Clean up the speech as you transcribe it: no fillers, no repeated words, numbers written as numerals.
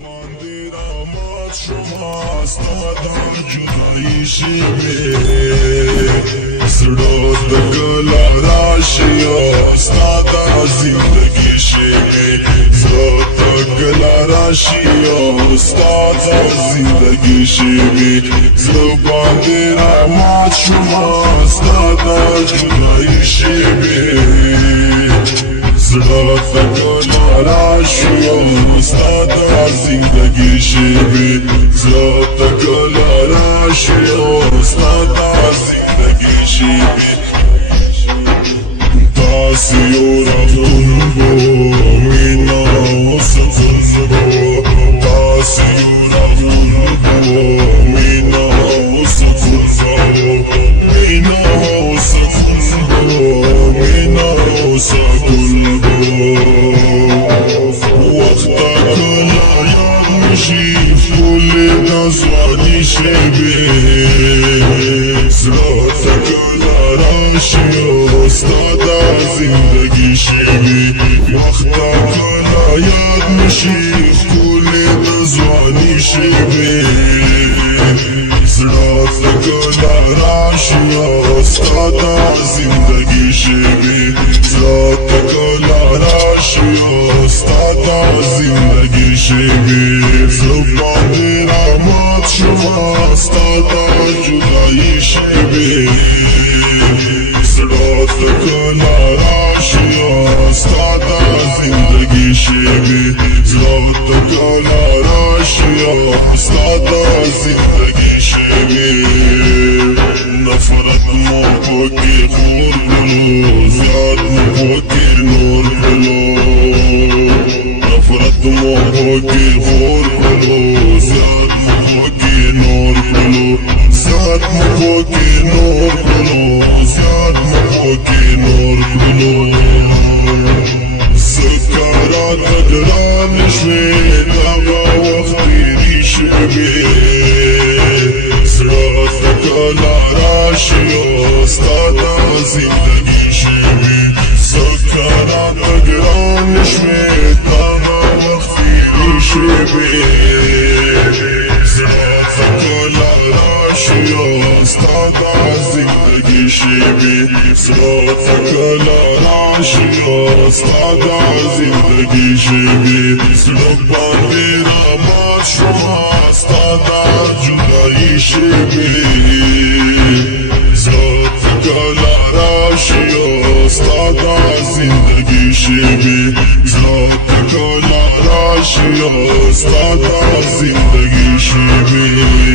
باندی رحمت شما استادان جدایی شیمی زرد گلا راشی استادان زندگی شیمی زرد گلا راشی استادان زندگی شیمی باندی رحمت شما استادان جدایی شیمی زرد گلا راشی استاد زندگی شیمی زرد گلا راشی استاد زندگی شیمی تاسی رفتن بو مینا سفر بو تاسی رفتن بو مینا سفر بو مینا سفر بو مینا سفر بو كل نزواني شبي زرات كل راشي استاد زندگي شبي وقتا كل ياد مشيخ كل نزواني شبي زرات كل راشي استاد زندگي شبي زرات كل راشي استاد زندگي شبي باندی رحمت شما استادان جدایی شیمی زرد گلا راشی استادان زندگی شیمی زرد گلا راشی استادان زندگی شیمی نفرت موقعی خور بلو زیاد موقعی نور بلو نفرت موقعی خور بلو زیاد موقعی نور بلو زیاد موقعی نور بلو زیاد موقعی نور بلو سکرات درانش می داغا وقتی ریش بی زرات گلا راشی استاد زندگی شبی سکرات درانش می داغا وقتی ریش بی زرات گلا راشی استاد زندگی شبی زرات گلا راشی استاد زندگی شبی باندی رحمت شما استاد جدایی شبی زرات گلا راشی استاد زندگی شبی زرات گلا راشی استاد زندگی شبی